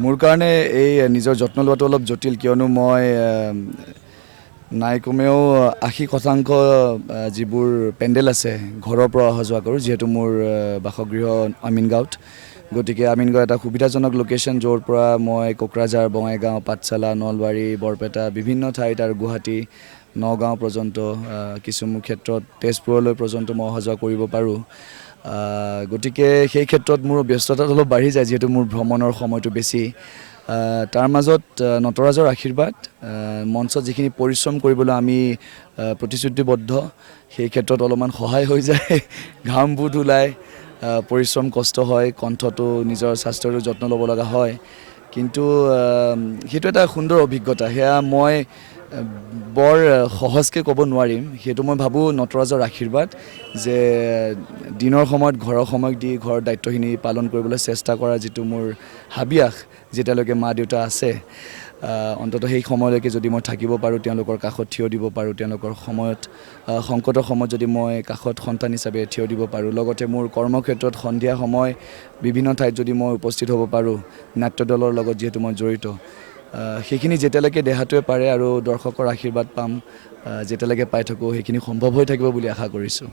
মোৰ কাৰণে এই নিজৰ যত্ন লোৱাটো অলপ জটিল কিয়নো মই নাই কমেও ৮০% যিবোৰ পেণ্ডেল আছে ঘৰৰ পৰা অহা যোৱা কৰোঁ যিহেতু মোৰ বাসগৃহ আমিনগাঁৱত গতিকে আমিনগাঁও এটা সুবিধাজনক লোকেশ্যন য'ৰ পৰা মই কোকৰাঝাৰ বঙাইগাঁও পাঠশালা নলবাৰী বৰপেটা বিভিন্ন ঠাইত আৰু গুৱাহাটী নগাঁও পৰ্যন্ত কিছু ক্ষেত্ৰত তেজপুৰলৈ পৰ্যন্ত মই অহা যোৱা কৰিব পাৰোঁ গতিকে সেই ক্ষেত্ৰত মোৰ ব্যস্ততা অলপ বাঢ়ি যায় যিহেতু মোৰ ভ্ৰমণৰ সময়টো বেছি তাৰ মাজত নটৰাজৰ আশীৰ্বাদ মঞ্চত যিখিনি পৰিশ্ৰম কৰিবলৈ আমি প্ৰতিশ্ৰুতিবদ্ধ সেই ক্ষেত্ৰত অলপমান সহায় হৈ যায় ঘাম বুট ওলায় পৰিশ্ৰম কষ্ট হয় কণ্ঠটো নিজৰ স্বাস্থ্যৰো যত্ন ল'ব লগা হয় কিন্তু সেইটো এটা সুন্দৰ অভিজ্ঞতা সেয়া মই বৰ সহজকৈ ক'ব নোৱাৰিম সেইটো মই ভাবোঁ নটৰাজৰ আশীৰ্বাদ যে দিনৰ সময়ত ঘৰৰ সময় দি ঘৰৰ দায়িত্বখিনি পালন কৰিবলৈ চেষ্টা কৰা যিটো মোৰ হাবিয়াস যেতিয়ালৈকে মা দেউতা আছে অন্ততঃ সেই সময়লৈকে যদি মই থাকিব পাৰোঁ তেওঁলোকৰ কাষত থিয় দিব পাৰোঁ তেওঁলোকৰ সময়ত সংকটৰ সময়ত যদি মই কাষত সন্তান হিচাপে থিয় দিব পাৰোঁ লগতে মোৰ কৰ্মক্ষেত্ৰত সন্ধিয়া সময় বিভিন্ন ঠাইত যদি মই উপস্থিত হ'ব পাৰোঁ নাট্যদলৰ লগত যিহেতু মই জড়িত সেইখিনি যেতিয়ালৈকে দেহাটোৱে পাৰে আৰু দৰ্শকৰ আশীৰ্বাদ পাম যেতিয়ালৈকে পাই থাকোঁ সেইখিনি সম্ভৱ হৈ থাকিব বুলি আশা কৰিছোঁ